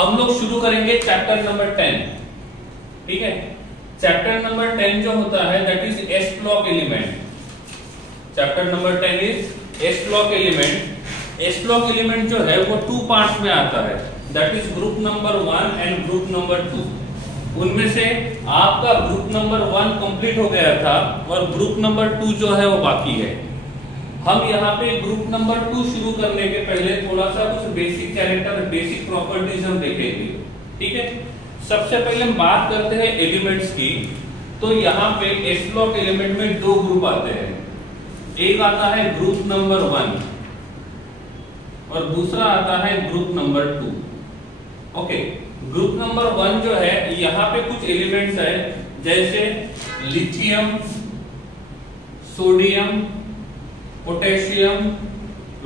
हम लोग शुरू करेंगे चैप्टर नंबर 10। ठीक है, चैप्टर नंबर 10 जो होता है that is S block element. Chapter number 10 is S block element. S block element जो है वो 2 पार्ट्स में आता है, that is group number 1 and group number 2। उनमें से आपका ग्रुप नंबर 1 कंप्लीट हो गया था और ग्रुप नंबर 2 जो है वो बाकी है। हम यहाँ पे ग्रुप नंबर 2 शुरू करने के पहले थोड़ा सा कुछ बेसिक कैरेक्टर, बेसिक प्रॉपर्टीज हम देखेंगे। ठीक है, सबसे पहले हम बात करते हैं एलिमेंट्स की। तो यहाँ पे एस ब्लॉक एलिमेंट में 2 ग्रुप आते हैं, एक आता है ग्रुप नंबर 1 और दूसरा आता है group number 2। Okay, group number 1 जो है यहाँ पे कुछ एलिमेंट्स है जैसे lithium, sodium, potassium,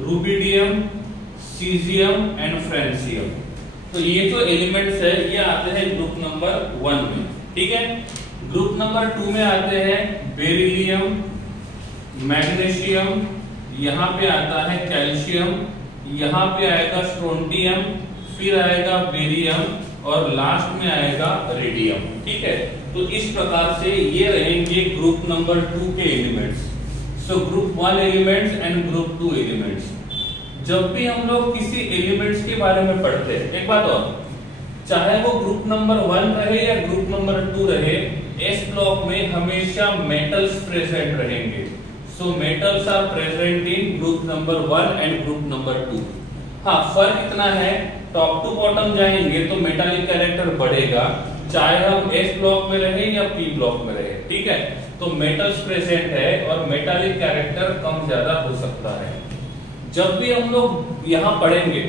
rubidium, caesium and francium. तो ये जो एलिमेंट्स है ये आते हैं ग्रुप नंबर 1 में। ठीक है, ग्रुप नंबर 2 में आते हैं बेरिलियम, मैग्नीशियम, यहाँ पे आता है कैल्शियम, यहाँ पे आएगा स्ट्रोंटियम, फिर आएगा बेरियम और लास्ट में आएगा रेडियम। ठीक है, तो इस प्रकार से ये रहेंगे ग्रुप नंबर 2 के elements. So group 1 elements and group 2 elements. जब भी हम लोग किसी एलिमेंट्स के बारे में पढ़ते हैं, एक बात और, चाहे वो ग्रुप नंबर 1 रहे या ग्रुप नंबर 2 रहे, एस ब्लॉक में हमेशा मेटल्स प्रेजेंट रहेंगे। So metals are present in group number 1 and group number 2। हाँ, फर्क इतना है, टॉप टू बॉटम जाएंगे तो मेटालिक कैरेक्टर बढ़ेगा, चाहे हम एस ब्लॉक में रहे या पी ब्लॉक में रहे। ठीक है, तो मेटल्स प्रेजेंट है और मेटालिक कैरेक्टर कम ज्यादा हो सकता है। जब भी हम लोग यहाँ पढ़ेंगे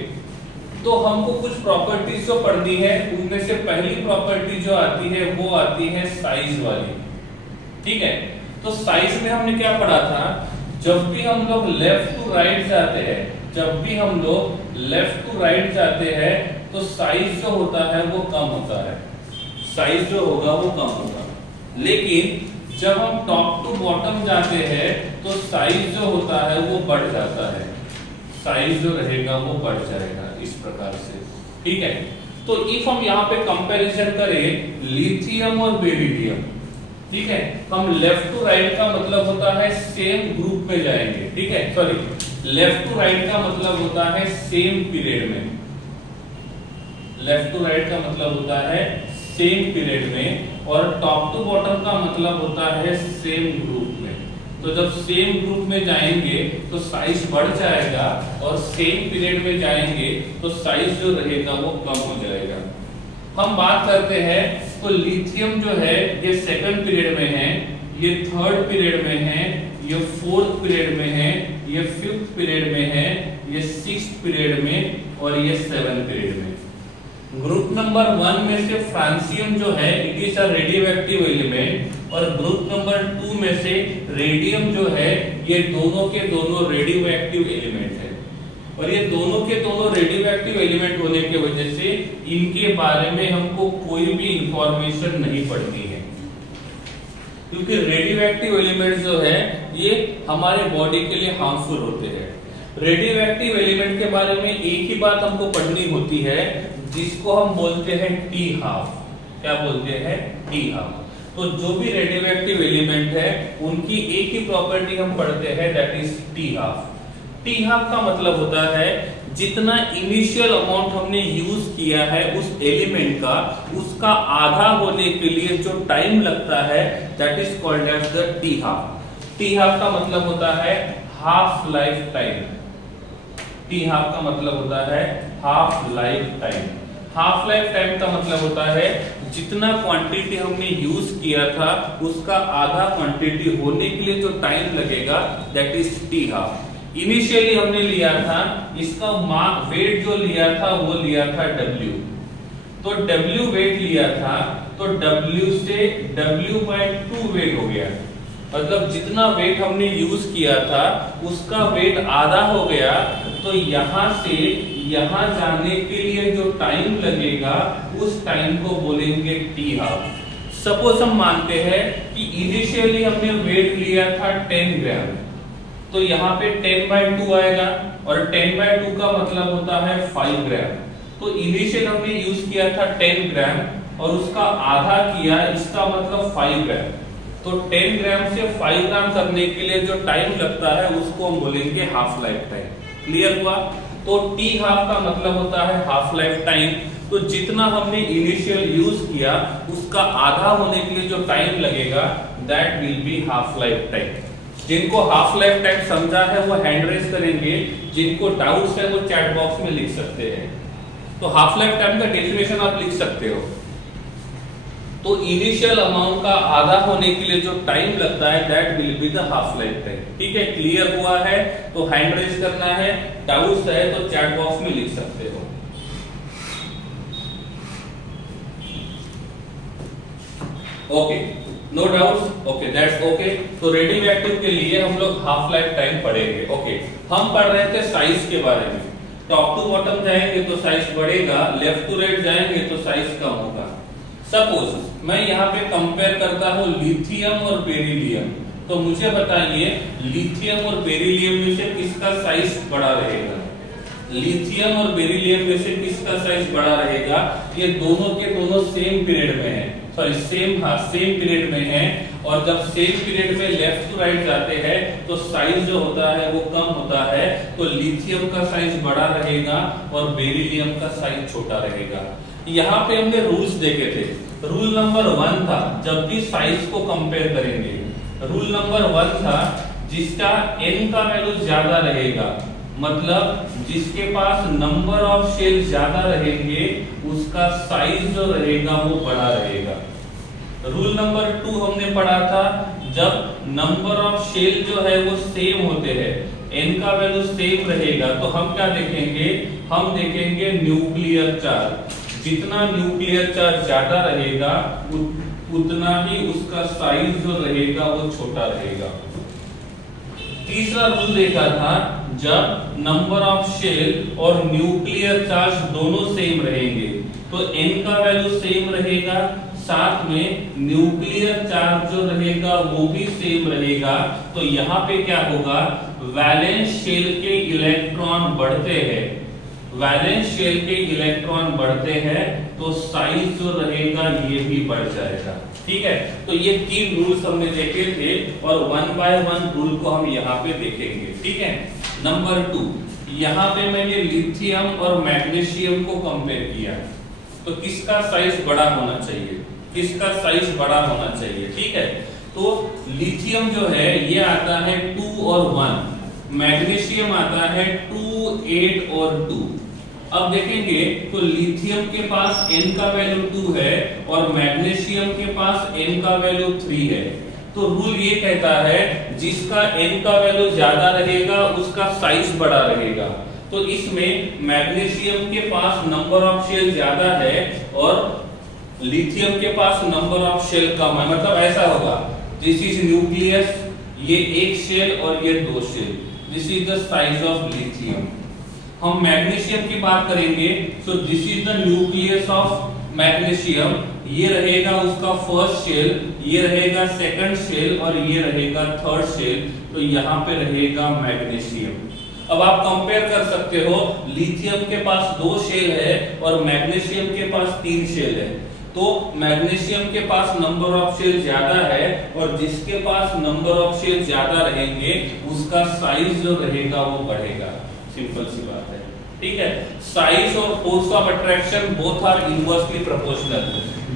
तो हमको कुछ प्रॉपर्टीज जो पढ़नी है, उनमें से पहली प्रॉपर्टी जो आती है वो आती है साइज वाली। ठीक है, तो साइज में हमने क्या पढ़ा था, जब भी हम लोग लेफ्ट टू राइट जाते हैं, जब भी हम लोग लेफ्ट टू राइट जाते हैं तो साइज जो होता है वो कम होता है, साइज जो होगा वो कम होगा। लेकिन जब हम टॉप टू बॉटम जाते हैं तो साइज जो होता है वो बढ़ जाता है, साइज जो रहेगा वो बढ़ जाएगा इस प्रकार से। ठीक है, तो इफ हम यहाँ पे कंपैरिजन करें लिथियम और बेरिलियम, ठीक है, हम लेफ्ट टू राइट का मतलब होता है सेम ग्रुप में जाएंगे। ठीक है, सॉरी, लेफ्ट टू राइट का मतलब होता है सेम पीरियड में, लेफ्ट टू राइट का मतलब होता है सेम पीरियड में, और टॉप टू बॉटम का मतलब होता है सेम ग्रुप में। तो जब सेम ग्रुप में जाएंगे तो साइज बढ़ जाएगा और सेम पीरियड में जाएंगे तो साइज जो रहेगा वो कम हो जाएगा। हम बात करते हैं तो लिथियम जो है ये सेकंड पीरियड में है, ये थर्ड पीरियड में है, ये फोर्थ पीरियड में है, ये फिफ्थ पीरियड में है, ये सिक्स्थ पीरियड में और ये सेवेंथ पीरियड में। ग्रुप नंबर 1 में से फ्रांसियम जो है it is a radioactive element, और ग्रुप नंबर 2 में से रेडियम जो है ये दोनों के दोनों रेडियोएक्टिव एलिमेंट है। और ये दोनों के दोनों रेडियोएक्टिव एलिमेंट होने की वजह से इनके बारे में हमको कोई भी इंफॉर्मेशन नहीं पढ़नी है, क्योंकि रेडियोएक्टिव एलिमेंट जो है ये हमारे बॉडी के लिए हार्मफुल होते हैं। रेडियोएक्टिव एलिमेंट के बारे में एक ही बात हमको पढ़नी होती है जिसको हम बोलते हैं टी हाफ। क्या बोलते हैं? T half. तो जो भी रेडियोएक्टिव एलिमेंट है उनकी एक ही प्रॉपर्टी हम पढ़ते हैं that is T half. T half का मतलब होता है जितना इनिशियल अमाउंट हमने यूज किया है उस एलिमेंट का, उसका आधा होने के लिए जो टाइम लगता है that is called as the t half. T half का मतलब होता है half life time. T half का मतलब होता है half life time. Half life time का मतलब होता है जितना क्वांटिटी हमने यूज किया था उसका आधा क्वांटिटी होने के लिए जो टाइम लगेगा that is T half. Initially हमने लिया था, इसका वेट जो लिया था वो लिया था W। तो W वेट लिया था तो W से W/2 वेट हो गया, मतलब जितना वेट हमने यूज किया था उसका वेट आधा हो गया। तो यहां से यहां जाने के लिए जो टाइम लगेगा उस टाइम को बोलेंगे टी हाफ। सपोज हम मानते हैं कि इनिशियली हमने वेट लिया था 10 ग्राम, तो यहाँ पे 10/2 आएगा और 10/2 का मतलब होता है 5 ग्राम। तो इनिशियल हमने यूज किया था 10 ग्राम और उसका आधा किया, इसका मतलब 5 ग्राम। तो 10 ग्राम से 5 ग्राम करने के लिए जो टाइम लगता है उसको हम बोलेंगे हाफ लाइफ टाइम। क्लियर हुआ? तो टी हाफ का मतलब होता है हाफ लाइफ टाइम। तो जितना हमने इनिशियल यूज किया उसका आधा होने के लिए जो टाइम लगेगा that will be half life time. जिनको हाफ लाइफ टाइम समझा है वो हैंड रेज करेंगे, जिनको डाउट्स है वो चैट बॉक्स में लिख सकते हैं। तो हाफ लाइफ टाइम का डेफिनेशन आप लिख सकते हो। तो इनिशियल अमाउंट का आधा होने के लिए जो टाइम लगता है that will be the half life time. ठीक है, क्लियर हुआ है? तो हैंड रेज करना है, डाउट्स है तो चैट बॉक्स में लिख सकते हो। Okay, no doubts? Okay, that's okay. तो रेडियोएक्टिव के लिए हम लोग हाफ लाइफ टाइम पढ़ेंगे। ओके, हम पढ़ रहे थे साइज के बारे में। टॉप टू बॉटम जाएंगे तो साइज बढ़ेगा, लेफ्ट टू राइट जाएंगे तो साइज कम होगा। सपोज मैं यहाँ पे कंपेयर करता हूँ लिथियम और बेरिलियम, तो मुझे बताइए लिथियम और बेरिलियम में से किसका साइज बड़ा रहेगा? लिथियम और बेरिलियम में से किसका साइज बड़ा रहेगा? ये दोनों के दोनों सेम पीरियड में है, सॉरी सेम पीरियड में है। और जब सेम पीरियड में लेफ्ट टू राइट जाते हैं तो साइज जो होता है वो कम होता है। तो लिथियम का साइज बड़ा रहेगा और बेरिलियम का साइज छोटा रहेगा। यहाँ पे हमने रूल्स देखे थे। रूल नंबर 1 था जब भी साइज को कंपेयर करेंगे, रूल नंबर 1 था जिसका n का वैल्यू ज्यादा रहेगा, मतलब जिसके पास नंबर ऑफ शेल ज्यादा रहेंगे उसका साइज जो रहेगा वो बड़ा रहेगा। रूल नंबर 2 हमने पढ़ा था जब नंबर ऑफ शेल जो है वो सेम होते हैं, n का वैल्यू सेम रहेगा, तो हम क्या देखेंगे? हम देखेंगे न्यूक्लियर चार्ज। जितना न्यूक्लियर चार्ज ज्यादा रहेगा उतना ही उसका साइज जो रहेगा वो छोटा रहेगा। तीसरा रूल देखा था जब नंबर ऑफ शेल और न्यूक्लियर चार्ज दोनों सेम रहेंगे तो n का वैल्यू सेम रहेगा, साथ में न्यूक्लियर चार्ज जो रहेगा वो भी सेम रहेगा। तो यहाँ पे क्या होगा? वैलेंस शेल के इलेक्ट्रॉन बढ़ते हैं, वैलेंस शेल के इलेक्ट्रॉन बढ़ते हैं तो साइज जो रहेगा ये भी बढ़ जाएगा। ठीक है, तो ये 3 रूल्स हमने देखे थे और 1 बाय 1 रूल को हम यहाँ पे देखेंगे। ठीक है, नंबर 2 यहाँ पे मैंने लिथियम और मैग्नीशियम को कंपेयर किया, तो किसका साइज बड़ा होना चाहिए? किसका साइज बड़ा होना चाहिए? ठीक है, तो लिथियम जो है ये आता है 2 और 1, मैग्नीशियम आता है 2, 8 और 2। अब देखेंगे तो लिथियम के पास n का वैल्यू 2 है और मैग्नीशियम के पास n का वैल्यू 3 है। तो रूल ये कहता है जिसका n का वैल्यू ज्यादा रहेगा उसका साइज बड़ा रहेगा। तो इसमें मैग्नीशियम के पास नंबर ऑफ शेल ज्यादा है और लिथियम के पास नंबर ऑफ शेल कम है। मतलब ऐसा होगा, दिस इज न्यूक्लियस, ये एक शेल और ये 2 shell, this is the size of lithium. हम मैग्नीशियम की बात करेंगे तो this is the nucleus of magnesium, ये रहेगा उसका फर्स्ट शेल, ये रहेगा सेकंड शेल और ये रहेगा थर्ड शेल। तो यहाँ पे रहेगा मैग्नीशियम। अब आप कंपेयर कर सकते हो, लिथियम के पास 2 शेल है और मैग्नीशियम के पास 3 शेल है। तो मैग्नीशियम के पास नंबर ऑफ शेल ज्यादा है और जिसके पास नंबर ऑफ शेल ज्यादा रहेंगे उसका साइज जो रहेगा वो बढ़ेगा। सिंपल सी बात है। ठीक है, साइज और force of attraction both are inversely proportional.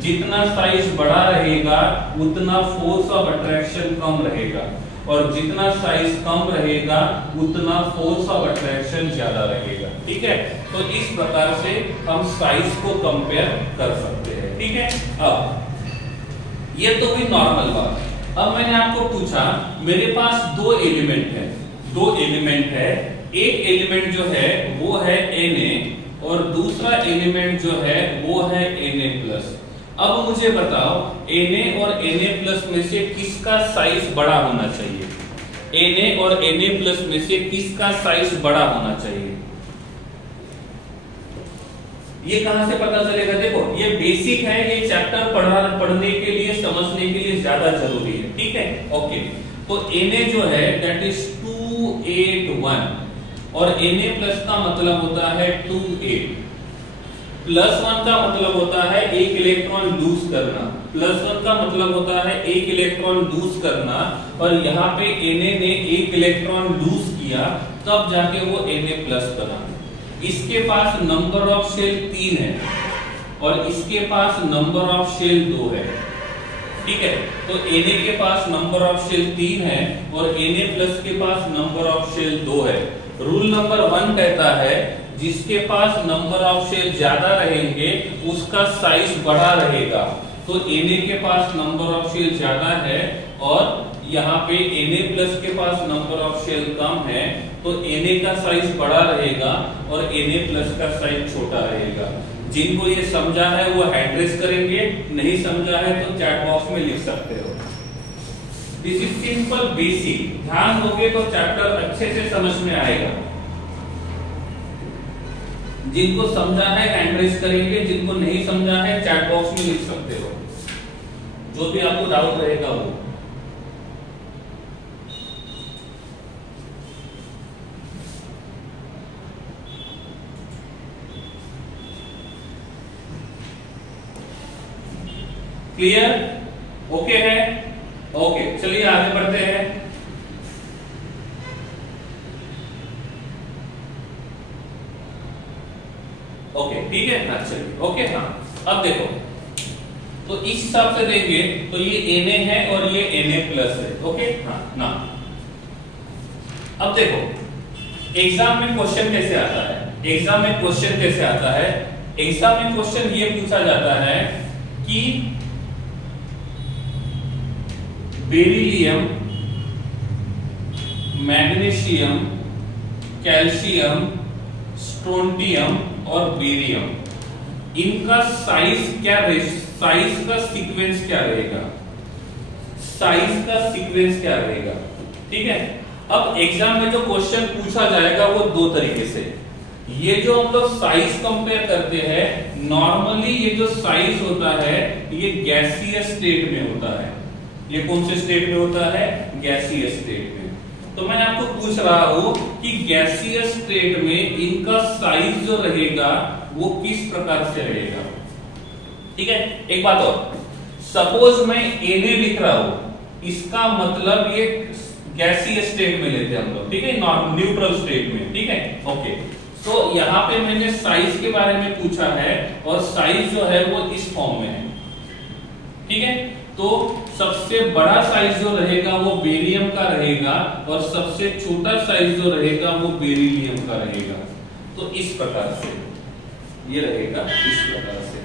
जितना साइज बड़ा रहेगा उतना फोर्स ऑफ अट्रैक्शन कम रहेगा और जितना साइज कम रहेगा उतना फोर्स ऑफ अट्रैक्शन ज्यादा रहेगा। ठीक है, तो इस प्रकार से हम साइज को कंपेयर कर सकते हैं। ठीक है, अब ये तो भी नॉर्मल बात। अब मैंने आपको पूछा मेरे पास 2 एलिमेंट है, 2 एलिमेंट है, एक एलिमेंट जो है वो है Na और दूसरा एलिमेंट जो है वो है Na+। अब मुझे बताओ Na और Na+ में से किसका साइज बड़ा होना चाहिए? Na और Na+ में से किसका साइज बड़ा होना चाहिए? ये कहां से पता चलेगा? देखो ये बेसिक है, ये चैप्टर पढ़ने के लिए, समझने के लिए ज्यादा जरूरी है। ठीक है, ओके। तो Na जो है दैट इज 2, 8, 1 और Na+ का मतलब होता है 2, 8। +1 का मतलब होता है एक इलेक्ट्रॉन लूज करना, +1 का मतलब होता है एक इलेक्ट्रॉन लूज करना, और यहाँ पे Na ने एक इलेक्ट्रॉन लूज किया तब जाके वो Na+ बना। इसके पास नंबर ऑफ शेल 3 है और इसके पास नंबर ऑफ शेल 2 है, ठीक है। तो Na के पास नंबर ऑफ शेल 3 है और Na+ के पास नंबर ऑफ शेल 2 है। रूल नंबर 1 कहता है जिसके पास नंबर ऑफ शेल ज्यादा रहेंगे उसका साइज बड़ा रहेगा। तो Na के पास नंबर ऑफ शेल ज्यादा है और यहाँ पे Na+ के पास नंबर ऑफ शेल कम है, तो Na का साइज बड़ा रहेगा और Na+ का साइज छोटा रहेगा। जिनको ये समझा है वो हैंड रेज करेंगे, नहीं समझा है तो चैट बॉक्स में लिख सकते हो। दिस इज सिंपल बेसिक, ध्यान दोगे तो चैप्टर अच्छे से समझ में आएगा। जिनको समझा है हैंड रेज करेंगे, जिनको नहीं समझा है चैट बॉक्स में लिख सकते हो, जो भी आपको डाउट रहेगा वो। क्लियर? ओके है? ओके, चलिए आगे बढ़ते हैं। ओके, ठीक है, अच्छा ओके। हाँ, अब देखो तो इस हिसाब से देंगे तो ये Na है और ये Na+ है, ओके। हाँ ना, अब देखो एग्जाम में क्वेश्चन कैसे आता है, एग्जाम में क्वेश्चन कैसे आता है। एग्जाम में क्वेश्चन ये पूछा जाता है कि बेरिलियम, मैग्नीशियम, कैल्शियम, स्ट्रोंटियम और बेरियम, इनका साइज क्या रहेगा, साइज का सीक्वेंस क्या रहेगा, साइज का सीक्वेंस क्या रहेगा, ठीक है। अब एग्जाम में जो क्वेश्चन पूछा जाएगा वो दो तरीके से। ये जो हम लोग साइज कंपेयर करते हैं, नॉर्मली ये जो साइज होता है ये गैसीय स्टेट में होता है। ये कौन से स्टेट में होता है? गैसीय स्टेट में। तो मैं आपको पूछ रहा हूं कि गैसीय स्टेट में इनका साइज जो रहेगा वो किस प्रकार से रहेगा, ठीक है। एक बात और, सपोज मैं Na लिख रहा हूं, इसका मतलब ये गैसीय स्टेट में लेते हैं हम लोग, ठीक है, न्यूट्रल स्टेट में, ठीक है, ओके। तो यहाँ पे मैंने साइज के बारे में पूछा है और साइज जो है वो इस फॉर्म में है, ठीक है। तो सबसे बड़ा साइज जो रहेगा वो बेरियम का रहेगा और सबसे छोटा साइज जो रहेगा वो बेरिलियम का रहेगा। तो इस प्रकार से ये रहेगा, इस प्रकार से,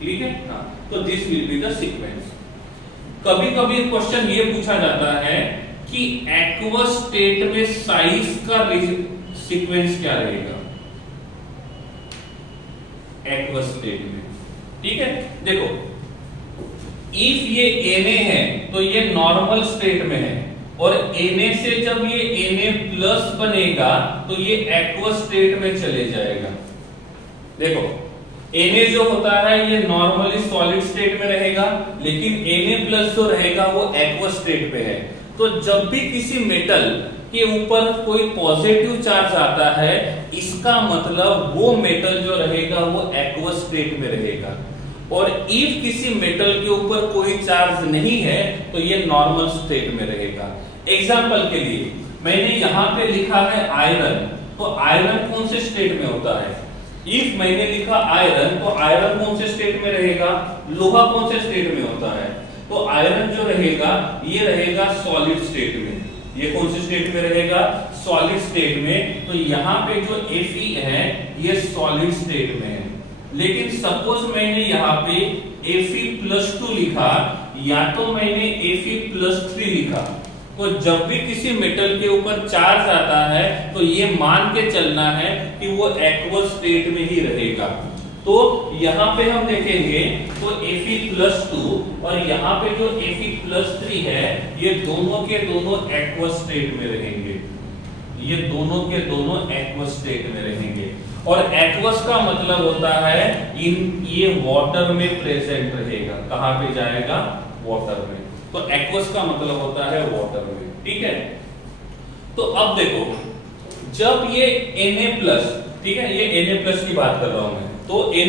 ठीक है। हाँ, तो this will be the sequence. कभी कभी क्वेश्चन ये पूछा जाता है कि एक्वस स्टेट में साइज का सीक्वेंस क्या रहेगा, एक्वस स्टेट में, ठीक है। देखो इफ ये Na है तो ये नॉर्मल स्टेट में है और Na से जब ये Na+ बनेगा तो ये एक्वस स्टेट में चले जाएगा। देखो Na जो होता है ये नॉर्मली सॉलिड स्टेट में रहेगा, लेकिन Na+ जो रहेगा वो एक्वस स्टेट पे है। तो जब भी किसी मेटल के ऊपर कोई पॉजिटिव चार्ज आता है, इसका मतलब वो मेटल जो रहेगा वो एक्वस स्टेट में रहेगा। और इफ किसी मेटल के ऊपर कोई चार्ज नहीं है तो ये नॉर्मल स्टेट में रहेगा। एग्जांपल के लिए मैंने यहाँ पे लिखा है आयरन, तो आयरन कौन से स्टेट में होता है? इफ मैंने लिखा आयरन तो आयरन कौन से स्टेट में रहेगा? लोहा कौन से स्टेट में होता है? तो आयरन जो रहेगा ये रहेगा सॉलिड स्टेट में। ये कौन से स्टेट में रहेगा? सॉलिड स्टेट में। तो यहाँ पे जो Fe है ये सॉलिड स्टेट में है। लेकिन सपोज मैंने यहाँ पे Fe+2 लिखा या तो मैंने Fe+3 लिखा, तो जब भी किसी मेटल के ऊपर चार्ज आता है तो ये मान के चलना है कि वो एक्वस स्टेट में ही रहेगा। तो यहाँ पे हम देखेंगे तो Fe+2 और यहाँ पे जो Fe+3 है ये दोनों के दोनों एक्वस स्टेट में रहेंगे, ये दोनों के दोनों एक्वस स्टेट में रहेंगे। और एक्वस का मतलब होता है ये वाटर में प्रेजेंट रहेगा। कहां पे जाएगा? वाटर में। तो एक्वस का मतलब होता है वाटर में, ठीक है। तो अब देखो जब ये Na+ ठीक है, ये Na+ की बात कर रहा हूं मैं। तो Na+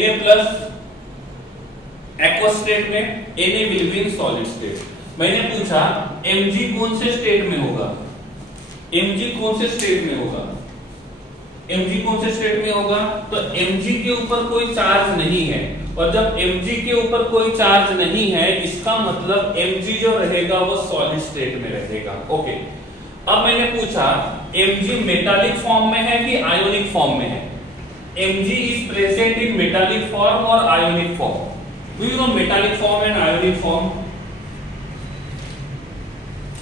एक्वस स्टेट में, Na will be in solid state. मैंने पूछा Mg कौन से स्टेट में होगा, Mg कौन से स्टेट में होगा, Mg कौन से स्टेट में होगा? तो Mg के ऊपर कोई चार्ज नहीं है, और जब Mg के ऊपर कोई चार्ज नहीं है इसका मतलब Mg जो रहेगा वो सॉलिड स्टेट में रहेगा। ओके, अब मैंने पूछा Mg मेटालिक फॉर्म में है कि आयोनिक फॉर्म में है? Mg is present in metallic form और ionic form. Do you know metallic form and ionic form?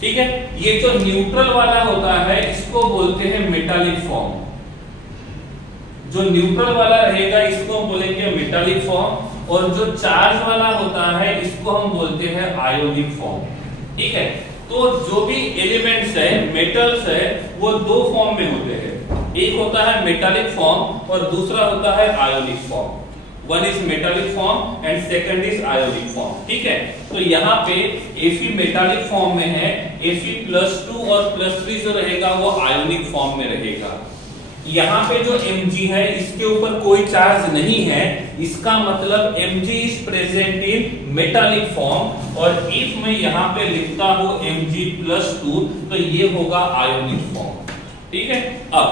ठीक है, ये जो न्यूट्रल वाला होता है इसको बोलते हैं मेटालिक फॉर्म। जो न्यूट्रल वाला रहेगा इसको हम बोलेंगे मेटालिक फॉर्म, और जो चार्ज वाला होता है इसको हम बोलते हैं आयोनिक फॉर्म। ठीक है, तो जो भी एलिमेंट्स है, मेटल्स है, वो दो फॉर्म में होते हैं। एक होता है मेटालिक फॉर्म और दूसरा होता है ionic form. One is metallic form and second is ionic form. ठीक है, तो यहाँ पे Fe मेटालिक फॉर्म में है, Fe+2 और +3 जो रहेगा वो आयोनिक फॉर्म में रहेगा। यहाँ पे जो Mg है इसके ऊपर कोई चार्ज नहीं है, इसका मतलब Mg is present in metallic form, और इफ मैं यहाँ पे लिखता हूँ Mg+2 तो ये होगा आयोनिक फॉर्म। ठीक है, अब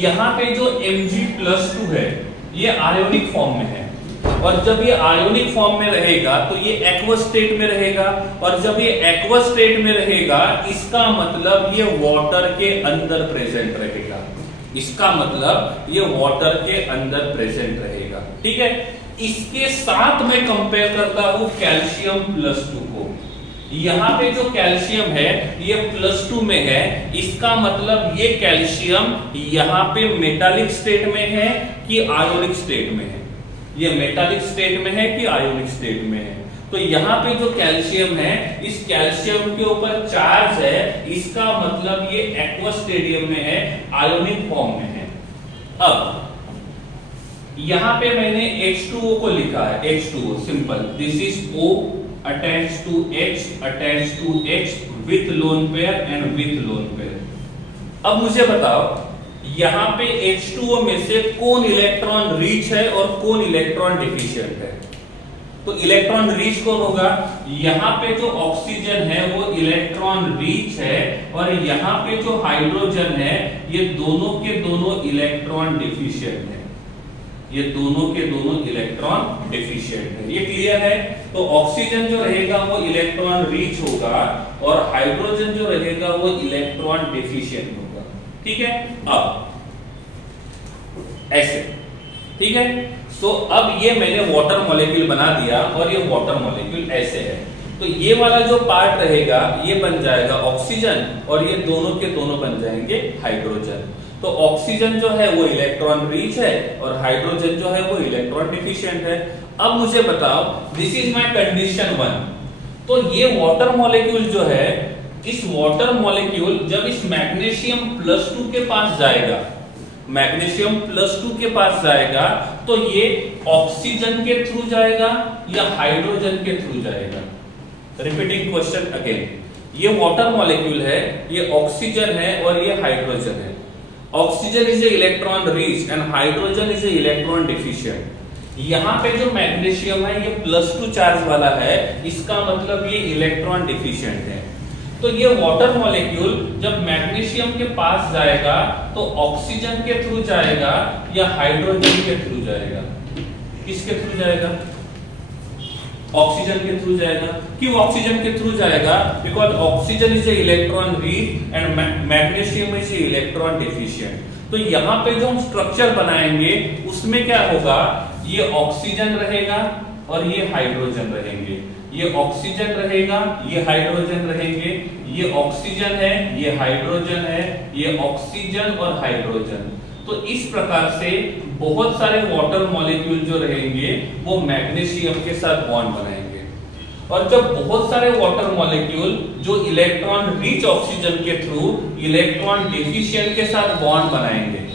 यहाँ पे जो Mg+2 है ये आयोनिक फॉर्म में है, और जब ये आयोनिक फॉर्म में रहेगा तो ये एक्वस स्टेट में रहेगा, और जब ये एक्वस स्टेट में रहेगा इसका मतलब ये वाटर के अंदर प्रेजेंट रहेगा। इसका मतलब ये वाटर के अंदर प्रेजेंट रहेगा। ठीक है, इसके साथ मैं कंपेयर करता हूं कैल्शियम+2 को। यहाँ पे जो कैल्शियम है ये +2 में है, इसका मतलब ये कैल्शियम यहाँ पे मेटालिक स्टेट में है कि आयोनिक स्टेट में है? ये मेटालिक स्टेट में है कि आयोनिक स्टेट में है? तो यहाँ पे जो कैल्शियम है, इस कैल्शियम के ऊपर चार्ज है, इसका मतलब ये एक्वस स्टेडियम में है, आयोनिक फॉर्म में है। अब यहाँ पे मैंने H2O को लिखा है, H2O simple, this is O attached to H with lone pair and with lone pair। अब मुझे बताओ यहाँ पे H2O में से कौन इलेक्ट्रॉन रिच है और कौन इलेक्ट्रॉन डिफिशिएंट है? तो इलेक्ट्रॉन रिच कौन होगा? यहाँ पे जो ऑक्सीजन है वो इलेक्ट्रॉन रिच है, और यहाँ पे जो हाइड्रोजन है ये दोनों के दोनों इलेक्ट्रॉन डिफिशिएंट है। ये दोनों के दोनों इलेक्ट्रॉन डिफिशिएंट है। ये क्लियर है? तो ऑक्सीजन जो रहेगा वो इलेक्ट्रॉन रिच होगा, और हाइड्रोजन जो रहेगा वो इलेक्ट्रॉन डिफिशिएंट होगा। ठीक है, अब ऐसे, ठीक है। सो अब ये मैंने वाटर मॉलिक्यूल बना दिया, और ये वाटर मॉलिक्यूल ऐसे है। तो ये वाला जो पार्ट रहेगा ये बन जाएगा ऑक्सीजन, और ये दोनों के दोनों बन जाएंगे हाइड्रोजन। तो ऑक्सीजन जो है वो इलेक्ट्रॉन रिच है, और हाइड्रोजन जो है वो इलेक्ट्रॉन डिफिशिएंट है। अब मुझे बताओ, दिस इज माय कंडीशन 1। तो ये वाटर मॉलिक्यूल जो है, इस वाटर मॉलिक्यूल जब इस मैग्नीशियम+2 के पास जाएगा, मैग्नीशियम+2 के पास जाएगा, तो ये ऑक्सीजन के थ्रू जाएगा या हाइड्रोजन के थ्रू जाएगा? रिपीटिंग क्वेश्चन अगेन, ये वाटर मॉलिक्यूल है, ये ऑक्सीजन है और ये हाइड्रोजन है। Oxygen is a electron rich and hydrogen is a electron deficient. यहाँ पे जो मैग्नीशियम है ये +2 चार्ज वाला है, इसका मतलब ये इलेक्ट्रॉन डिफिशिएंट है। तो ये वाटर मॉलिक्यूल जब मैग्नीशियम के पास जाएगा तो ऑक्सीजन के थ्रू जाएगा या हाइड्रोजन के थ्रू जाएगा? किसके थ्रू जाएगा? ऑक्सीजन के थ्रू जाएगा। क्यों ऑक्सीजन के थ्रू जाएगा? Because oxygen is a electron rich and magnesium is a electron deficient. तो यहाँ पे जो हम स्ट्रक्चर बनाएंगे उसमें क्या होगा, ये ऑक्सीजन रहेगा और ये हाइड्रोजन रहेंगे, ये ऑक्सीजन रहेगा, ये हाइड्रोजन रहेंगे, ये ऑक्सीजन है, ये हाइड्रोजन है, ये ऑक्सीजन और हाइड्रोजन। तो इस प्रकार से बहुत सारे वाटर मॉलिक्यूल जो रहेंगे वो मैग्नीशियम के साथ बॉन्ड बनाएंगे, और जब बहुत सारे वाटर मॉलिक्यूल जो इलेक्ट्रॉन रिच ऑक्सीजन के थ्रू इलेक्ट्रॉन डिफिशिएंट के साथ बॉन्ड बनाएंगे,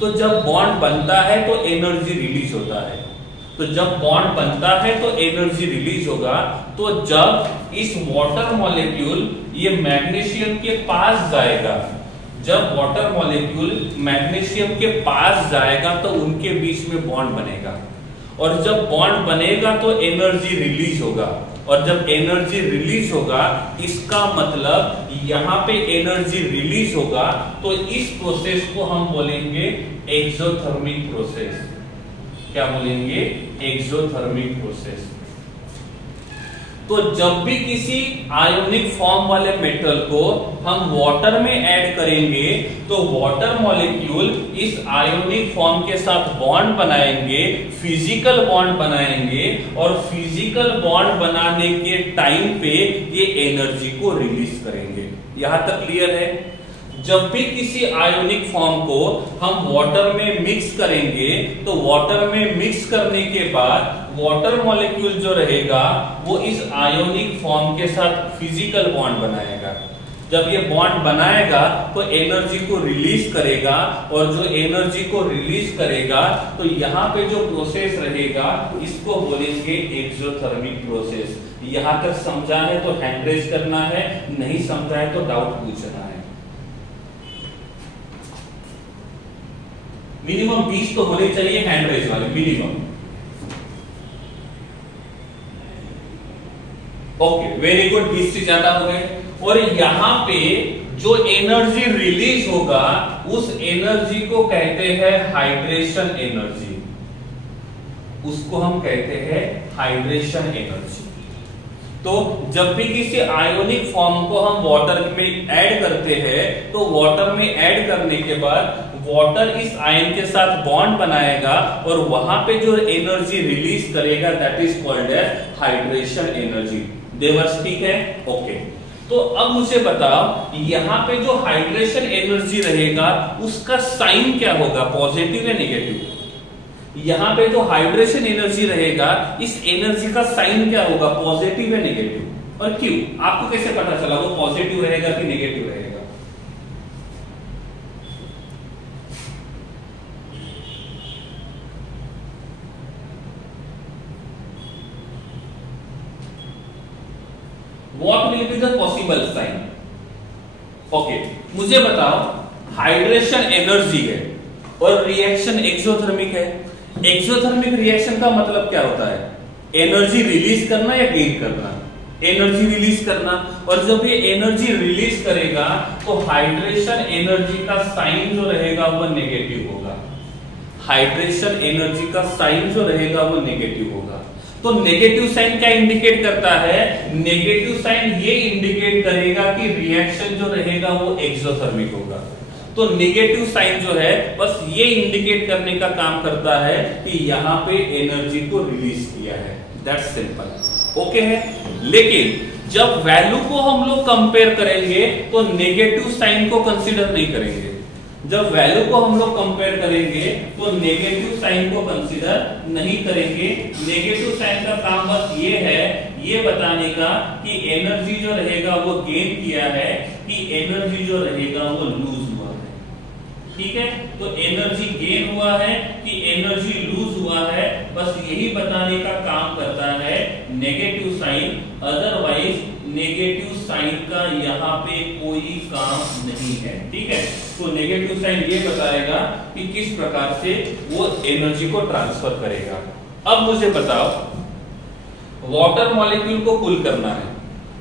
तो जब बॉन्ड बनता है तो एनर्जी रिलीज होता है। तो जब बॉन्ड बनता है तो एनर्जी रिलीज होगा। तो जब इस वाटर मॉलिक्यूल ये मैग्नीशियम के पास जाएगा, जब वाटर मॉलिक्यूल मैग्नीशियम के पास जाएगा तो उनके बीच में बॉन्ड बनेगा, और जब बॉन्ड बनेगा तो एनर्जी रिलीज होगा, और जब एनर्जी रिलीज होगा इसका मतलब यहां पे एनर्जी रिलीज होगा, तो इस प्रोसेस को हम बोलेंगे एक्सोथर्मिक प्रोसेस। क्या बोलेंगे? Exothermic process. तो जब भी किसी आयोनिक फॉर्म वाले मेटल को हम वाटर में ऐड करेंगे तो वाटर मॉलिक्यूल इस आयोनिक फॉर्म के साथ बॉन्ड बनाएंगे, फिजिकल बॉन्ड बनाएंगे, और फिजिकल बॉन्ड बनाने के टाइम पे ये एनर्जी को रिलीज करेंगे। यहां तक क्लियर है? जब भी किसी आयोनिक फॉर्म को हम वाटर में मिक्स करेंगे तो वाटर में मिक्स करने के बाद वाटर मॉलिक्यूल जो रहेगा वो इस आयोनिक फॉर्म के साथ फिजिकल बॉन्ड बनाएगा। जब ये बॉन्ड बनाएगा तो एनर्जी को रिलीज करेगा, और जो एनर्जी को रिलीज करेगा तो यहाँ पे जो प्रोसेस रहेगा इसको बोलेंगे एक्सोथर्मिक प्रोसेस। यहां तक समझा है तो हैंड रेज करना है, नहीं समझा है तो डाउट पूछना है। मिनिमम 20 तो होने चाहिए हैंड रेज वाले, मिनिमम। ओके, वेरी गुड, 20 से ज्यादा हो गए। और यहां पे जो एनर्जी रिलीज होगा उस एनर्जी को कहते हैं हाइड्रेशन एनर्जी, उसको हम कहते हैं हाइड्रेशन एनर्जी। तो जब भी किसी आयोनिक फॉर्म को हम वाटर में ऐड करते हैं तो वाटर में ऐड करने के बाद वाटर इस आयन के साथ बॉन्ड बनाएगा और वहां पे जो एनर्जी रिलीज करेगा that is called as hydration energy. देवर्स ठीक है? ओके। तो अब मुझे बताओ यहां पे जो हाइड्रेशन एनर्जी रहेगा उसका साइन क्या होगा, पॉजिटिव या नेगेटिव? यहां पे जो हाइड्रेशन एनर्जी रहेगा इस एनर्जी का साइन क्या होगा, पॉजिटिव या नेगेटिव? और क्यों? आपको कैसे पता चला वो पॉजिटिव रहेगा कि नेगेटिव रहेगा? What will be the possible sign? Okay, मुझे बताओ हाइड्रेशन एनर्जी है और रिएक्शन एक्सोथर्मिक है। एक्सोथर्मिक रिएक्शन का मतलब क्या होता है? एनर्जी रिलीज करना या गेन करना? एनर्जी रिलीज करना। और जब ये एनर्जी रिलीज करेगा तो हाइड्रेशन एनर्जी का साइन जो रहेगा वो नेगेटिव होगा। हाइड्रेशन एनर्जी का साइन जो रहेगा वो नेगेटिव होगा। तो नेगेटिव साइन क्या इंडिकेट करता है? नेगेटिव साइन ये इंडिकेट करेगा कि रिएक्शन जो रहेगा वो एक्सोथर्मिक होगा। तो नेगेटिव साइन जो है बस ये इंडिकेट करने का काम करता है कि यहां पे एनर्जी को रिलीज किया है, दैट्स सिंपल। ओके है? लेकिन जब वैल्यू को हम लोग कंपेयर करेंगे तो नेगेटिव साइन को कंसीडर नहीं करेंगे। जब वैल्यू को हम लोग कंपेयर करेंगे तो नेगेटिव साइन को कंसीडर नहीं करेंगे। नेगेटिव साइन का काम बस ये है, ये बताने का कि एनर्जी जो रहेगा वो गेन किया है, कि एनर्जी जो रहेगा वो लूज हुआ है। ठीक है? तो एनर्जी गेन हुआ है कि एनर्जी लूज हुआ है, बस यही बताने का काम करता है negative sign. Otherwise negative sign का यहाँ पे कोई काम नहीं है। ठीक है? तो नेगेटिव साइन ये बताएगा कि किस प्रकार से वो एनर्जी को ट्रांसफर करेगा। अब मुझे बताओ वाटर मॉलिक्यूल को पुल करना है,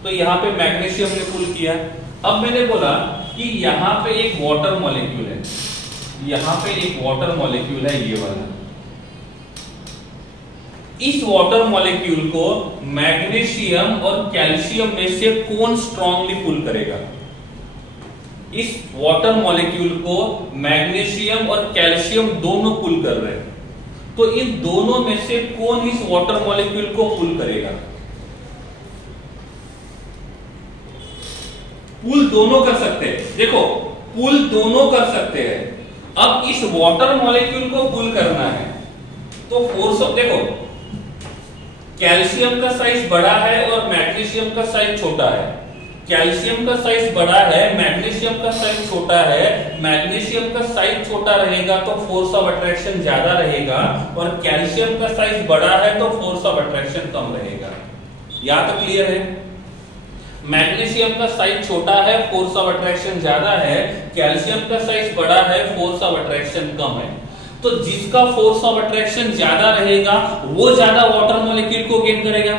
तो यहाँ पे मैग्नीशियम ने पुल किया। अब मैंने बोला कि यहाँ पे एक वाटर मॉलिक्यूल है, यहाँ पे एक वाटर मॉलिक्यूल है ये वाला। इस वाटर मॉलिक्यूल को मैग्नीशियम और कैल्शियम में से कौन स्ट्रांगली पुल करेगा? इस वाटर मॉलिक्यूल को मैग्नीशियम और कैल्शियम दोनों पुल कर रहे हैं, तो इन दोनों में से कौन इस वाटर मॉलिक्यूल को पुल करेगा? पुल दोनों कर सकते हैं, देखो पुल दोनों कर सकते हैं। अब इस वाटर मॉलिक्यूल को पुल करना है तो फोर्स ऑफ, देखो कैल्शियम का साइज बड़ा है और मैग्नीशियम का साइज छोटा है। कैल्शियम का साइज बड़ा है, मैग्नीशियम का साइज छोटा है। मैग्नीशियम का साइज छोटा रहेगा तो फोर्स ऑफ अट्रैक्शन ज्यादा रहेगा, और कैल्शियम का साइज बड़ा है तो फोर्स ऑफ अट्रैक्शन कम रहेगा। यहां तक क्लियर है? मैग्नीशियम का साइज छोटा है, फोर्स ऑफ अट्रैक्शन ज्यादा है, कैल्शियम का साइज बड़ा है, फोर्स ऑफ अट्रैक्शन कम है। तो जिसका फोर्स ऑफ अट्रैक्शन ज्यादा रहेगा वो ज्यादा वाटर मॉलिक्यूल को गेन करेगा,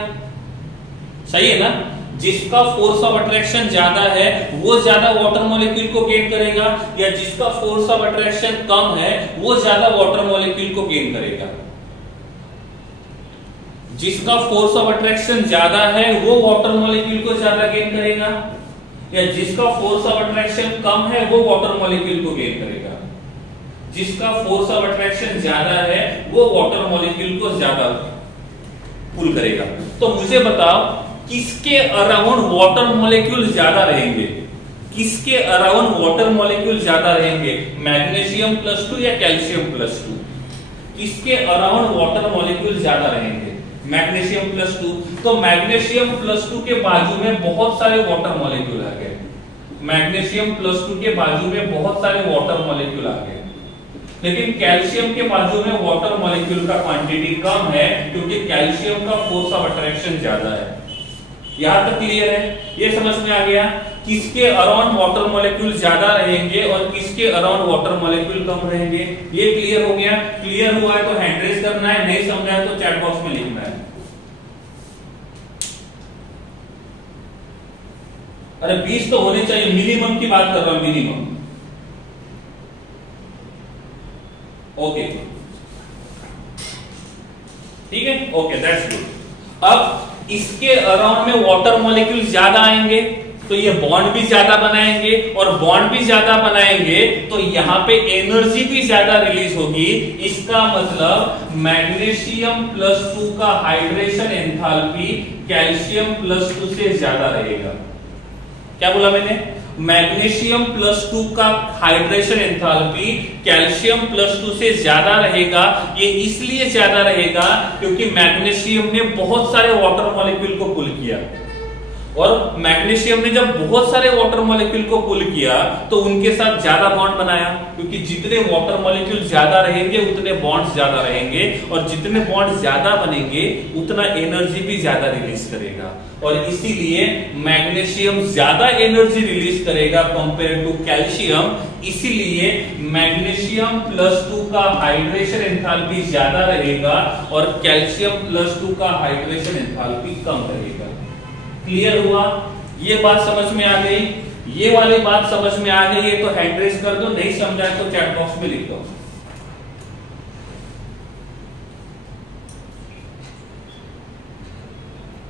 सही है ना। जिसका फोर्स ऑफ अट्रैक्शन ज्यादा है वो ज्यादा वाटर मॉलिक्यूल को गेन करेगा, या जिसका फोर्स ऑफ अट्रैक्शन कम है वो ज्यादा वाटर मॉलिक्यूल को गेन करेगा। जिसका फोर्स ऑफ अट्रैक्शन ज्यादा है वो वाटर मॉलिक्यूल को ज्यादा गेन करेगा, या जिसका फोर्स ऑफ अट्रैक्शन कम है वो वाटर मॉलिक्यूल को गेन करेगा। जिसका फोर्स ऑफ अट्रैक्शन ज्यादा है वो वाटर मॉलिक्यूल को ज्यादा पुल करेगा। तो मुझे बताओ किसके अराउंड वाटर मॉलिक्यूल ज्यादा रहेंगे, किसके अराउंड वाटर मॉलिक्यूल ज्यादा रहेंगे, मैग्नीशियम +2 या कैल्शियम +2? किसके अराउंड वाटर मॉलिक्यूल ज्यादा रहेंगे, मैग्नीशियम +2। तो मैग्नीशियम +2 के बाजू में बहुत सारे वाटर मॉलिक्यूल आ गए, मैग्नीशियम +2 के बाजू में बहुत सारे वाटर मॉलिक्यूल आ गए। लेकिन कैल्शियम के बाजू में वाटर मॉलिक्यूल का क्वांटिटी कम है, क्योंकि कैल्शियम का फोर्स ऑफ अट्रैक्शन ज्यादा है। यहां तक क्लियर है, ये समझ में आ गया किसके अराउंड वाटर मॉलिक्यूल ज्यादा रहेंगे और किसके अराउंड वाटर मॉलिक्यूल कम रहेंगे। ये क्लियर हो गया। क्लियर हुआ है तो हैंड रेज करना है, नहीं समझा है तो चैट बॉक्स में लिखना है। अरे 20 तो होने चाहिए, मिनिमम की बात कर रहा हूं, मिनिमम। ओके ठीक है, ओके दैट्स गुड। अब इसके अराउंड में वाटर मॉलिक्यूल ज्यादा आएंगे तो ये बॉन्ड भी ज्यादा बनाएंगे, और बॉन्ड भी ज्यादा बनाएंगे तो यहां पे एनर्जी भी ज्यादा रिलीज होगी। इसका मतलब मैग्नीशियम +2 का हाइड्रेशन एंथैल्पी कैल्शियम +2 से ज्यादा रहेगा। क्या बोला मैंने, मैग्नीशियम +2 का हाइड्रेशन एंथैल्पी कैल्शियम +2 से ज्यादा रहेगा। ये इसलिए ज्यादा रहेगा क्योंकि मैग्नीशियम ने बहुत सारे वाटर मॉलिक्यूल को पुल किया, और मैग्नीशियम ने जब बहुत सारे वाटर मॉलिक्यूल को पुल किया तो उनके साथ ज्यादा बॉन्ड बनाया, क्योंकि जितने वाटर मॉलिक्यूल ज्यादा रहेंगे उतने बॉन्ड्स ज्यादा रहेंगे, और जितने बॉन्ड ज्यादा बनेंगे उतना एनर्जी भी ज्यादा रिलीज करेगा, और इसीलिए मैग्नीशियम ज्यादा एनर्जी रिलीज करेगा कंपेयर टू कैल्शियम। इसीलिए मैग्नीशियम +2 का हाइड्रेशन एंथैल्पी ज्यादा रहेगा और कैल्शियम +2 का हाइड्रेशन एंथैल्पी कम रहेगा। क्लियर हुआ, ये बात समझ में आ गई, ये वाली बात समझ में आ गई है तो हैंड रेज कर दो, नहीं समझा तो चैट बॉक्स में लिख दो।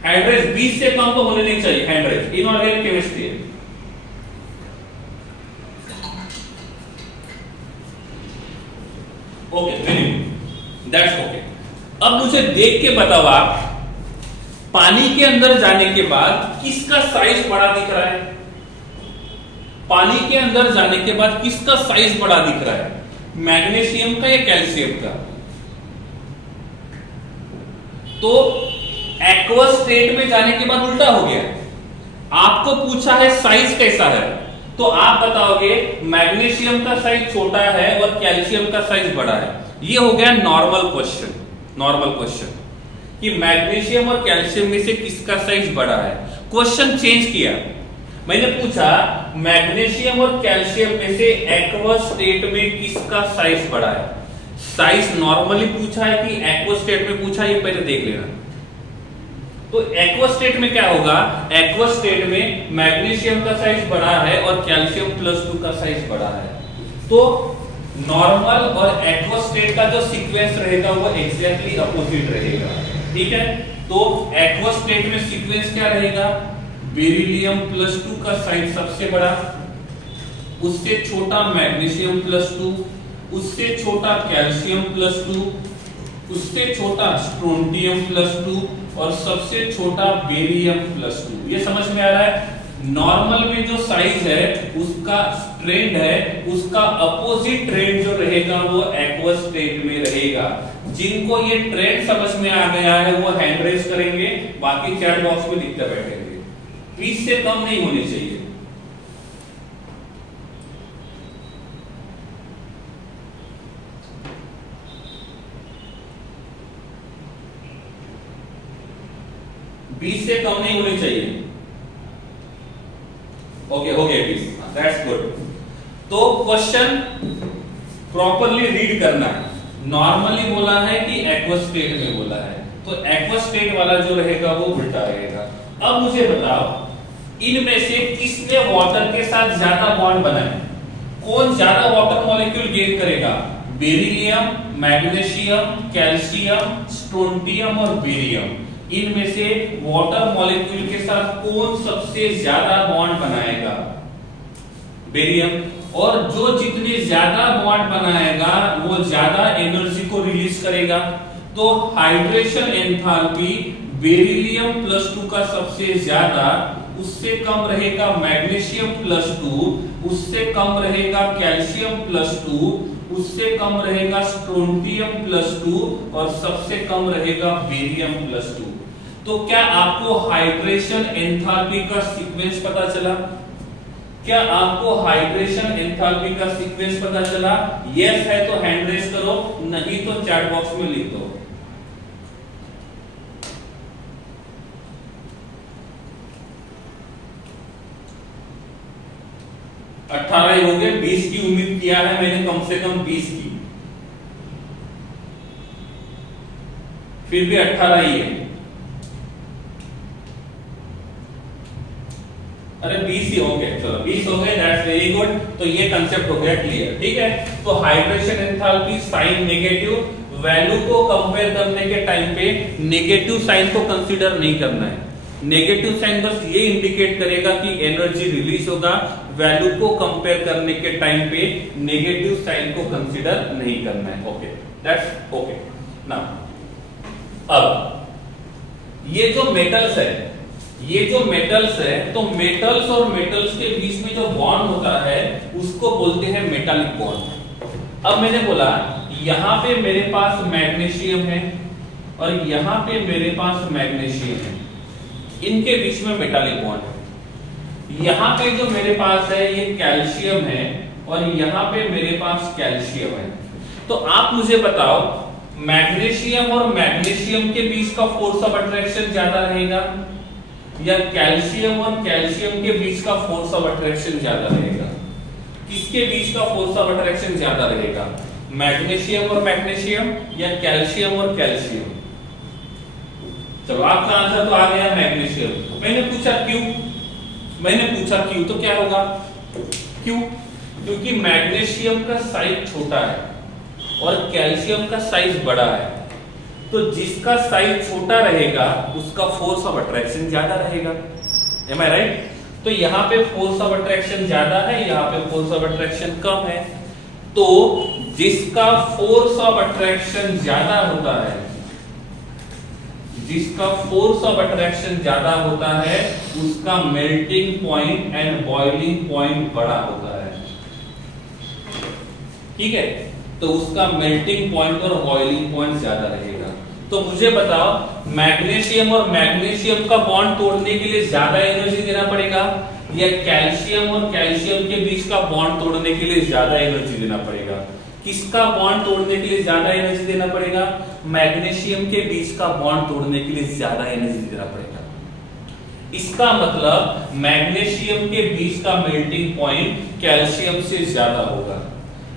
हैंड रेज 20 से कम तो होने नहीं चाहिए, हैंड रेज इनऑर्गेनिक केमिस्ट्री है। Okay very good, that's okay. अब मुझे देख के बताओ आप, पानी के अंदर जाने के बाद किसका साइज बड़ा दिख रहा है, पानी के अंदर जाने के बाद किसका साइज बड़ा दिख रहा है, मैग्नीशियम का या कैल्शियम का? तो एक्वस स्टेट में जाने के बाद उल्टा हो गया, आपको पूछा है साइज कैसा है, तो आप बताओगे मैग्नीशियम का साइज छोटा है और कैल्शियम का साइज बड़ा है। ये हो गया नॉर्मल क्वेश्चन, नॉर्मल क्वेश्चन कि मैग्नीशियम और कैल्शियम में से किसका साइज बड़ा है। क्वेश्चन चेंज किया, मैंने पूछा मैग्नीशियम और कैल्शियम में से एक्वस स्टेट में किसका साइज बड़ा है। साइज नॉर्मली पूछा है कि एक्वस स्टेट में पूछा, ये पहले देख लेना। तो एक्वस स्टेट में क्या होगा, एक्वस स्टेट में मैग्नीशियम का साइज बड़ा है और कैल्शियम +2 का साइज बड़ा है। तो नॉर्मल और एक्वस स्टेट का जो सीक्वेंस रहेगा वो एग्जैक्टली अपोजिट रहेगा, ठीक है। तो एक्वस स्टेट में सीक्वेंस क्या रहेगा, बेरिलियम +2 का साइज सबसे बड़ा, उससे छोटा मैग्नीशियम +2, उससे छोटा कैल्शियम +2, उससे छोटा स्ट्रोंटियम +2 और सबसे छोटा बेरियम +2। ये समझ में आ रहा है। नॉर्मल में जो साइज है उसका ट्रेंड है, उसका अपोजिट ट्रेंड जो रहेगा वो एक्वस स्टेट में रहेगा। जिनको ये ट्रेंड समझ में आ गया है वो हैंड रेज करेंगे, बाकी चैट बॉक्स में लिखते बैठेंगे। 20 से कम नहीं होने चाहिए। बीस से कम नहीं होनी चाहिए। ओके हो गया 20, दैट्स गुड। तो क्वेश्चन प्रॉपरली रीड करना है। नॉर्मली बोला है कि एक्वस स्टेट में बोला है, तो एक्वस स्टेट वाला जो रहेगा वो उल्टा रहेगा। अब मुझे बताओ इनमें से किसने वाटर के साथ ज्यादा बॉन्ड बनाए, कौन ज्यादा वाटर मॉलिक्यूल गेन करेगा? बेरिलियम, मैग्नीशियम, कैल्शियम, स्ट्रोंटियम और बेरियम, इनमें से वाटर मॉलिक्यूल के साथ कौन सबसे ज्यादा बॉन्ड बनाएगा? बेरियम। और जो जितने ज्यादा बॉन्ड बनाएगा वो ज्यादा एनर्जी को रिलीज करेगा। तो हाइड्रेशन एंथैल्पी बेरिलियम +2 का सबसे ज्यादा, उससे कम रहेगा मैग्नीशियम +2, उससे कम रहेगा कैल्शियम +2, उससे कम रहेगा स्ट्रोंटियम +2 और सबसे कम रहेगा बेरियम +2। तो क्या आपको हाइड्रेशन एंथैल्पी का सीक्वेंस पता चला? क्या आपको हाइड्रेशन एंथैल्पी का सीक्वेंस पता चला? यस है तो हैंड रेज करो, नहीं तो चैट बॉक्स में लिख दो। अठारह ही हो गए, 20 की उम्मीद किया है मैंने, कम से कम 20 की, फिर भी 18 ही है। अरे 20 ही हो गए, चलो 20 हो गए, दैट्स वेरी गुड। तो ये कंसेप्ट हो गया क्लियर, ठीक है। तो hydration enthalpy sign negative, value को कंपेयर करने के टाइम पे नेगेटिव साइन को कंसीडर नहीं करना है। नेगेटिव साइन बस ये इंडिकेट करेगा कि एनर्जी रिलीज होगा, वैल्यू को कंपेयर करने के टाइम पे नेगेटिव साइन को कंसीडर नहीं करना है। Okay, that's okay. नाउ अब ये जो मेटल्स है, ये जो मेटल्स है, तो मेटल्स और मेटल्स के बीच में जो बॉन्ड होता है उसको बोलते हैं मेटालिक बॉन्ड। अब मैंने बोला यहां पे मेरे पास मैग्नीशियम है और यहां पे मेरे पास मैग्नीशियम है, इनके बीच में मेटालिक बॉन्ड है। यहां पे जो मेरे पास है ये कैल्शियम है और यहां पे मेरे पास कैल्शियम है। तो आप मुझे बताओ मैग्नीशियम और मैग्नीशियम के बीच का फोर्स ऑफ अट्रैक्शन ज्यादा रहेगा या कैल्शियम और कैल्शियम के बीच का फोर्स ऑफ अट्रैक्शन ज्यादा रहेगा? किसके बीच का फोर्स ऑफ अट्रैक्शन ज्यादा रहेगा? मैग्नीशियम और मैग्नीशियम या कैल्शियम और कैल्शियम? चलो आपका आंसर तो आ गया मैग्नीशियम। मैंने पूछा क्यों? मैंने पूछा क्यों तो क्या होगा? क्यों? क्योंकि मैग्नीशियम का साइज छोटा है और कैल्शियम का साइज बड़ा है, तो जिसका साइज छोटा रहेगा उसका फोर्स ऑफ अट्रैक्शन ज्यादा रहेगा। एम आई राइट? तो यहाँ पे फोर्स ऑफ अट्रैक्शन ज्यादा है, यहाँ पे फोर्स ऑफ अट्रैक्शन कम है। तो जिसका फोर्स ऑफ अट्रैक्शन ज्यादा होता है, जिसका फोर्स ऑफ अट्रैक्शन ज्यादा होता है उसका melting point and boiling point बड़ा होता है। ठीक है, तो उसका मेल्टिंग पॉइंट और बॉइलिंग पॉइंट ज्यादा रहेगा। तो मुझे बताओ मैग्नीशियम और मैग्नीशियम का बॉन्ड तोड़ने के लिए ज्यादा एनर्जी देना पड़ेगा या कैल्शियम और कैल्शियम के बीच का बॉन्ड तोड़ने के लिए ज्यादा एनर्जी देना पड़ेगा? किसका बॉन्ड तोड़ने के लिए ज्यादा एनर्जी देना पड़ेगा? मैग्नीशियम के बीच का बॉन्ड तोड़ने के लिए ज्यादा एनर्जी देना पड़ेगा। इसका मतलब मैग्नीशियम के बीच का मेल्टिंग पॉइंट कैल्शियम से ज्यादा होगा।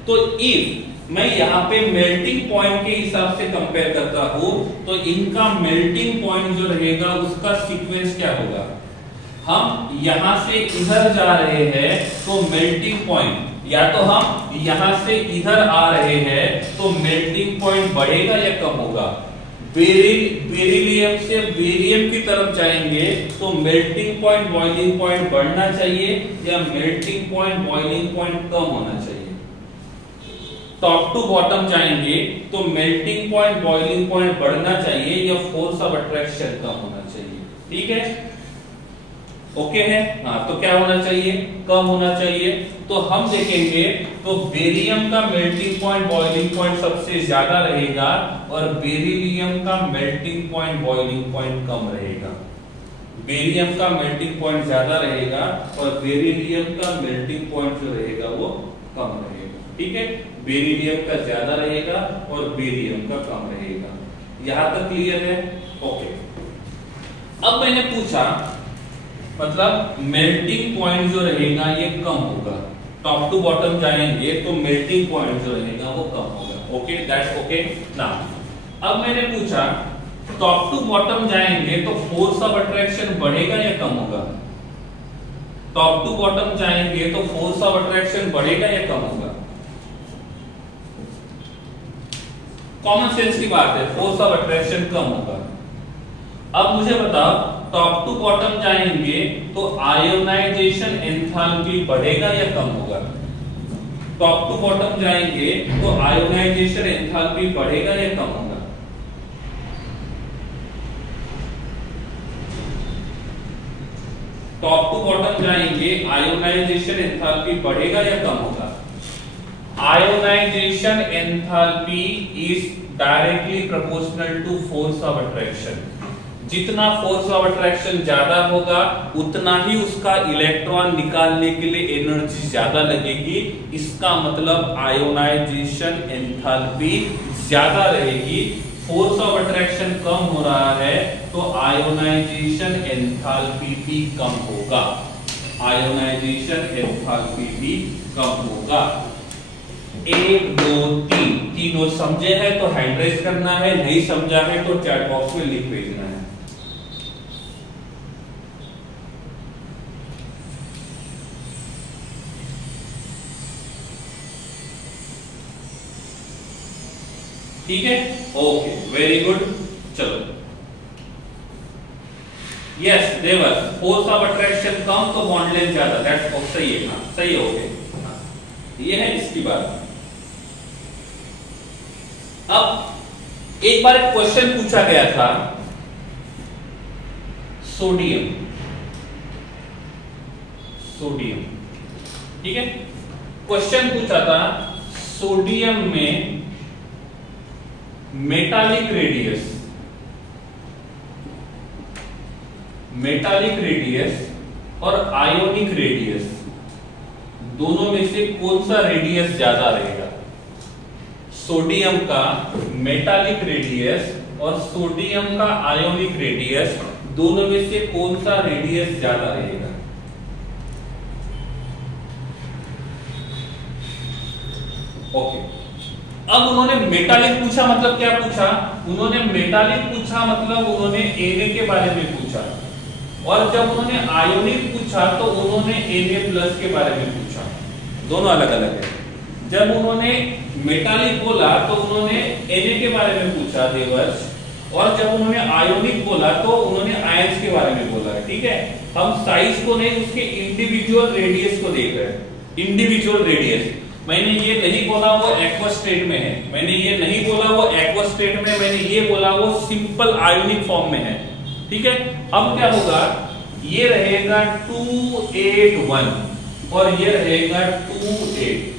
तो इफ मैं यहाँ पे मेल्टिंग पॉइंट के हिसाब से कंपेयर करता हूं तो इनका मेल्टिंग पॉइंट जो रहेगा उसका सीक्वेंस क्या होगा? हम यहां से इधर जा रहे हैं तो मेल्टिंग पॉइंट, या तो हम यहां से इधर आ रहे हैं तो मेल्टिंग पॉइंट बढ़ेगा या कम होगा? बेरिलियम से बेरियम की तरफ जाएंगे तो मेल्टिंग पॉइंट बॉइलिंग पॉइंट बढ़ना चाहिए या मेल्टिंग पॉइंट बॉइलिंग पॉइंट कम होना चाहिए? टॉप टू बॉटम जाएंगे तो मेल्टिंग पॉइंट बॉइलिंग पॉइंट बढ़ना चाहिए या फोर्स ऑफ अट्रैक्शन कम होना चाहिए? ठीक है, ओके है। हाँ, तो क्या होना चाहिए? कम होना चाहिए। तो हम देखेंगे तो बेरियम का मेल्टिंग पॉइंट बॉइलिंग पॉइंट सबसे ज्यादा रहेगा और बेरिलियम का मेल्टिंग पॉइंट बॉइलिंग पॉइंट कम रहेगा। बेरियम का मेल्टिंग पॉइंट ज्यादा रहेगा और बेरिलियम का मेल्टिंग पॉइंट जो रहेगा वो कम रहेगा। ठीक है, बेरिलियम का ज्यादा रहेगा और बेरियम का कम रहेगा। यहां तक क्लियर है? ओके। अब मैंने पूछा मतलब मेल्टिंग पॉइंट जो रहेगा ये कम होगा। टॉप टू बॉटम जाएंगे तो मेल्टिंग पॉइंट जो रहेगा वो कम होगा। Okay, that's okay. नाउ अब मैंने पूछा टॉप टू बॉटम जाएंगे तो फोर्स ऑफ अट्रैक्शन बढ़ेगा या कम होगा? टॉप टू बॉटम जाएंगे तो फोर्स ऑफ अट्रैक्शन बढ़ेगा या कम होगा? कॉमन सेंस की बात है, फोर्स ऑफ अट्रैक्शन कम होगा। अब मुझे बताओ टॉप टू बॉटम जाएंगे तो आयोनाइजेशन एंथैल्पी बढ़ेगा या कम होगा? टॉप टू बॉटम जाएंगे तो आयोनाइजेशन एंथैल्पी बढ़ेगा या कम होगा? टॉप टू बॉटम जाएंगे आयोनाइजेशन एंथैल्पी बढ़ेगा या कम होगा? Ionization enthalpy is directly proportional to force of attraction. जितना फोर्स ऑफ अट्रैक्शन ज्यादा होगा उतना ही उसका इलेक्ट्रॉन निकालने के लिए एनर्जी ज्यादा लगेगी। इसका मतलब आयोनाइजेशन एंथैल्पी ज्यादा रहेगी। फोर्स ऑफ अट्रैक्शन कम हो रहा है तो आयोनाइजेशन एंथैल्पी भी कम होगा। आयोनाइजेशन एंथैल्पी भी कम होगा। 1 2 3 तीनों समझे हैं तो हैंड रेज करना है, नहीं समझा है तो चैट बॉक्स में लिख भेजना है। ठीक है, ओके, वेरी गुड। चलो, यस देवर, फोर्स ऑफ अट्रैक्शन कम तो बॉन्ड लेंथ ज्यादा, दैट्स सही है। हाँ, सही है, ओके। ये है इसकी बात। अब एक बार एक क्वेश्चन पूछा गया था, सोडियम, ठीक है, क्वेश्चन पूछा था सोडियम में मेटालिक रेडियस और आयोनिक रेडियस दोनों में से कौन सा रेडियस ज्यादा रहेगा? सोडियम का मेटालिक रेडियस और सोडियम का आयोनिक रेडियस दोनों में से कौन सा रेडियस ज्यादा रहेगा? ओके, अब उन्होंने मेटालिक पूछा मतलब क्या पूछा? उन्होंने मेटालिक पूछा मतलब उन्होंने Na के बारे में पूछा, और जब उन्होंने आयोनिक पूछा तो उन्होंने Na+ के बारे में पूछा। दोनों अलग अलग है। जब उन्होंने मेटालिक बोला तो उन्होंने Na के बारे में पूछा देवर्ष, और जब उन्होंने आयोनिक बोला तो उन्होंने आयंस के बारे में बोला है। ठीक है, हम साइज को नहीं, उसके इंडिविजुअल रेडियस को देख रहे हैं। इंडिविजुअल रेडियस, मैंने ये नहीं बोला वो एक्वस स्टेट में है, मैंने ये नहीं बोला वो एक्वस स्टेट में, मैंने ये बोला वो सिंपल आयोनिक फॉर्म में है। ठीक है, अब क्या होगा, ये रहेगा 281 और ये रहेगा 28।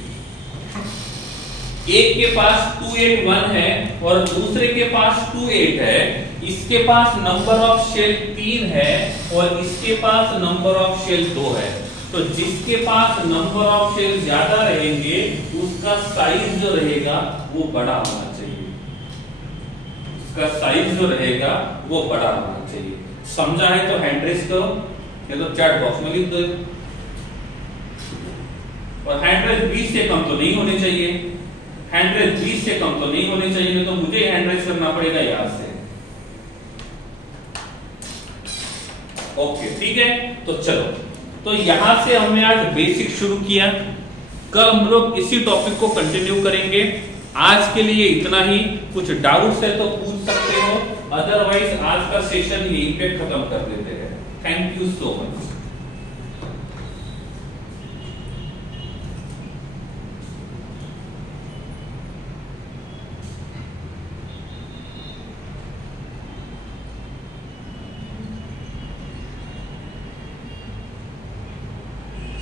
एक के पास 281 है और दूसरे के पास 28 है। इसके पास नंबर ऑफ शेल 3 है और इसके पास नंबर ऑफ शेल 2 है। तो जिसके पास नंबर ऑफ शेल ज्यादा रहेंगे उसका साइज जो रहेगा वो बड़ा होना चाहिए। उसका साइज जो रहेगा वो बड़ा होना चाहिए। समझा है तो हैंड रेज करो, या तो चैट बॉक्स में लिख दो। और हैंड रेज 20 से कम तो नहीं होने चाहिए। हैंड रेज 20 से कम तो नहीं होने चाहिए, तो मुझे हैंड रेज करना पड़ेगा याद से। ओके, ठीक है, तो चलो, तो यहां से हमने आज बेसिक शुरू किया। कल हम लोग इसी टॉपिक को कंटिन्यू करेंगे। आज के लिए इतना ही। कुछ डाउट्स है तो पूछ सकते हो, अदरवाइज आज का सेशन यहीं पे खत्म कर देते हैं। Thank you so much.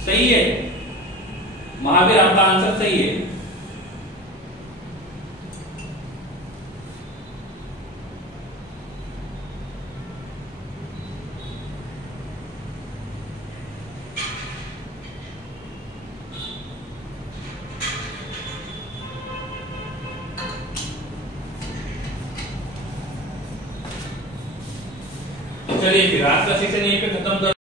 सही है महावीर, आपका आंसर सही है। चलिए फिर आज का सेशन यहीं पे खत्म कर